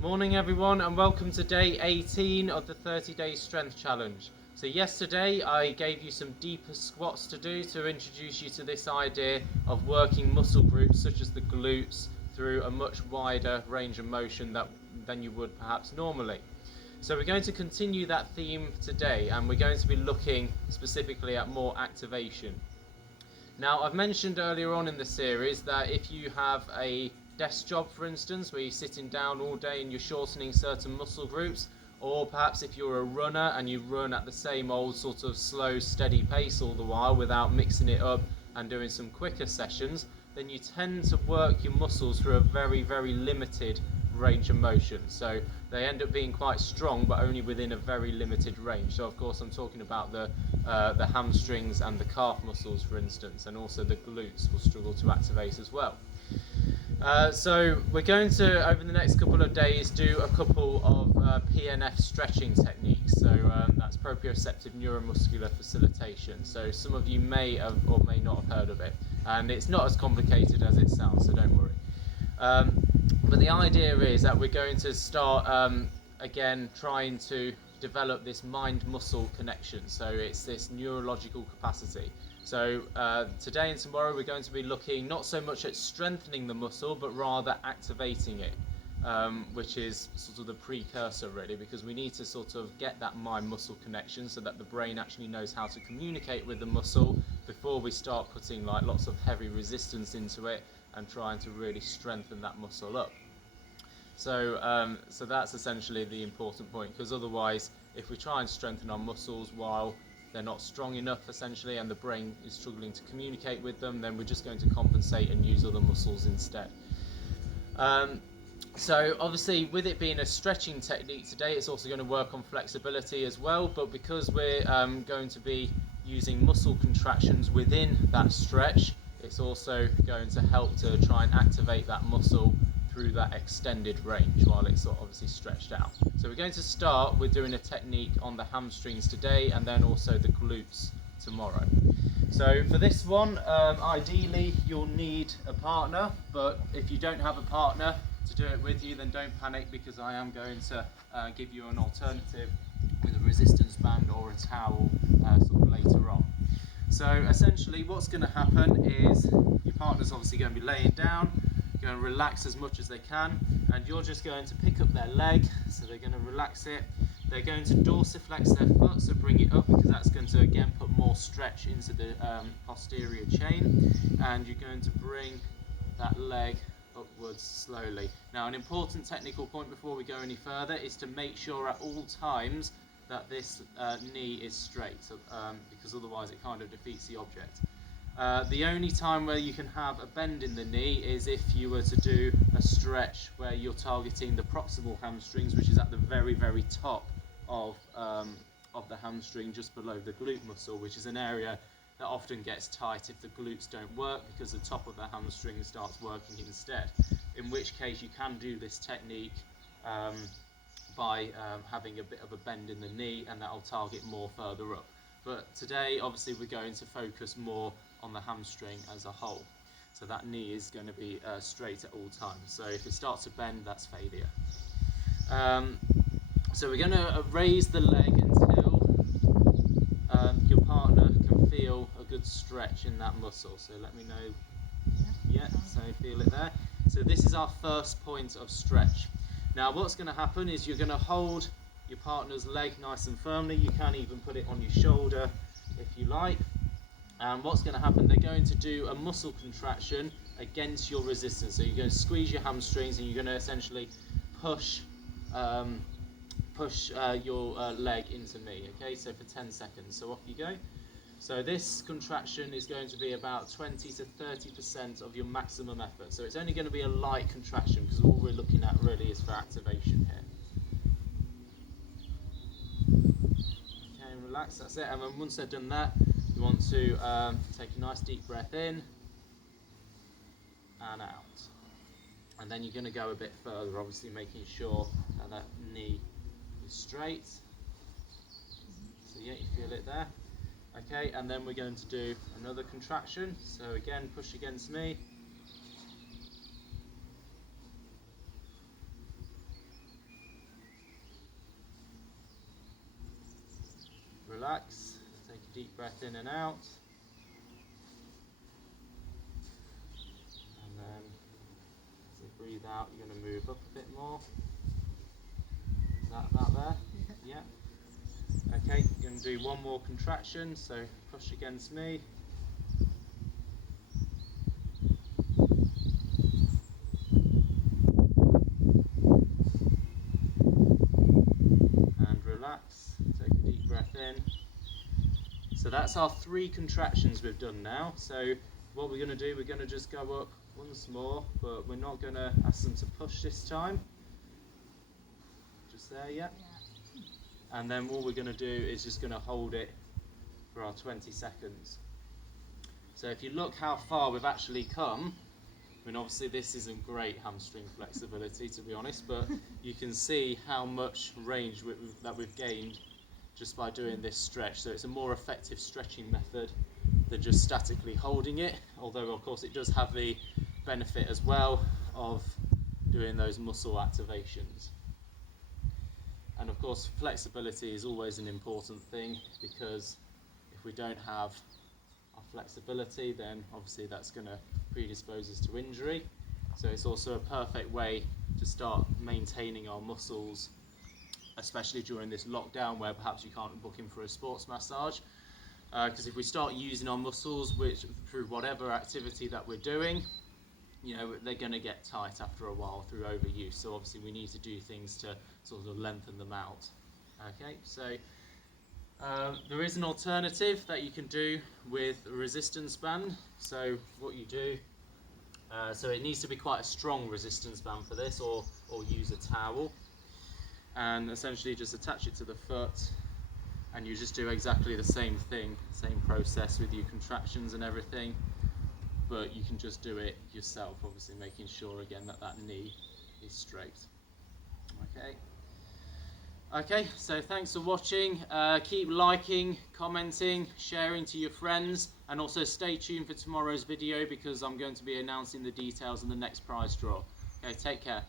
Morning everyone, and welcome to day 18 of the 30-day strength challenge. So yesterday I gave you some deeper squats to do to introduce you to this idea of working muscle groups such as the glutes through a much wider range of motion than you would perhaps normally. So we're going to continue that theme today, and we're going to be looking specifically at more activation. Now, I've mentioned earlier on in the series that if you have a desk job, for instance, where you're sitting down all day and you're shortening certain muscle groups, or perhaps if you're a runner and you run at the same old sort of slow, steady pace all the while without mixing it up and doing some quicker sessions, then you tend to work your muscles through a very, very limited range of motion. So they end up being quite strong, but only within a very limited range. So of course I'm talking about the hamstrings and the calf muscles, for instance, and also the glutes will struggle to activate as well. So we're going to, over the next couple of days, do a couple of PNF stretching techniques. So that's proprioceptive neuromuscular facilitation. So some of you may have or may not have heard of it, and it's not as complicated as it sounds, so don't worry. But the idea is that we're going to start again trying to develop this mind-muscle connection. So it's this neurological capacity. So today and tomorrow we're going to be looking not so much at strengthening the muscle, but rather activating it, which is sort of the precursor really, because we need to sort of get that mind-muscle connection so that the brain actually knows how to communicate with the muscle before we start putting like lots of heavy resistance into it and trying to really strengthen that muscle up. So that's essentially the important point, because otherwise if we try and strengthen our muscles while they're not strong enough essentially and the brain is struggling to communicate with them, then we're just going to compensate and use other muscles instead. So obviously with it being a stretching technique today, it's also going to work on flexibility as well, but because we're going to be using muscle contractions within that stretch, it's also going to help to try and activate that muscle through that extended range while it's obviously stretched out. So we're going to start with doing a technique on the hamstrings today and then also the glutes tomorrow. So for this one, ideally you'll need a partner, but if you don't have a partner to do it with you, then don't panic, because I am going to give you an alternative with a resistance band or a towel sort of later on. So essentially what's going to happen is your partner's obviously going to be laying down, going to relax as much as they can, and you're just going to pick up their leg, so they're going to relax it. They're going to dorsiflex their foot, so bring it up, because that's going to again put more stretch into the posterior chain, and you're going to bring that leg upwards slowly. Now an important technical point before we go any further is to make sure at all times that this knee is straight, because otherwise it kind of defeats the object. The only time where you can have a bend in the knee is if you were to do a stretch where you're targeting the proximal hamstrings, which is at the very, very top of the hamstring, just below the glute muscle, which is an area that often gets tight if the glutes don't work, because the top of the hamstring starts working instead. In which case you can do this technique by having a bit of a bend in the knee, and that'll target more further up. But today obviously we're going to focus more on the hamstring as a whole. So that knee is going to be straight at all times. So if it starts to bend, that's failure. So we're going to raise the leg until your partner can feel a good stretch in that muscle. So let me know. Yeah, so feel it there. So this is our first point of stretch. Now what's going to happen is you're going to hold your partner's leg nice and firmly. You can even put it on your shoulder if you like. And what's going to happen, they're going to do a muscle contraction against your resistance. So you're going to squeeze your hamstrings and you're going to essentially push your leg into me. Okay, so for 10 seconds. So off you go. So this contraction is going to be about 20 to 30% of your maximum effort. So it's only going to be a light contraction, because all we're looking at really is for activation here. Okay, relax, that's it. And then once they've done that, you want to take a nice deep breath in and out. And then you're going to go a bit further, obviously making sure that knee is straight. So yeah, you feel it there. Okay, and then we're going to do another contraction. So again, push against me. relax. Take a deep breath in and out. And then as you breathe out, you're going to move up a bit more. Is that about there? Yeah. Okay, you're going to do one more contraction, so push against me. And relax, take a deep breath in. So that's our 3 contractions we've done now. So what we're going to do, we're going to just go up once more, but we're not going to ask them to push this time. Just there, yeah? And then all we're going to do is just going to hold it for our 20 seconds. So if you look how far we've actually come, I mean obviously this isn't great hamstring flexibility to be honest, but you can see how much range that we've gained just by doing this stretch. So it's a more effective stretching method than just statically holding it, although of course it does have the benefit as well of doing those muscle activations. And of course flexibility is always an important thing, because if we don't have our flexibility, then obviously that's going to predispose us to injury. So it's also a perfect way to start maintaining our muscles, especially during this lockdown where perhaps you can't book in for a sports massage. Because if we start using our muscles through whatever activity that we're doing, you know, they're going to get tight after a while through overuse. So obviously we need to do things to sort of lengthen them out. Okay, so there is an alternative that you can do with a resistance band. So what you do, so it needs to be quite a strong resistance band for this, or use a towel, and essentially just attach it to the foot, and you just do exactly the same thing, same process with your contractions and everything, but you can just do it yourself, obviously making sure again that that knee is straight. Okay, so thanks for watching. Keep liking, commenting, sharing to your friends, and also stay tuned for tomorrow's video, because I'm going to be announcing the details of the next prize draw. Okay, take care.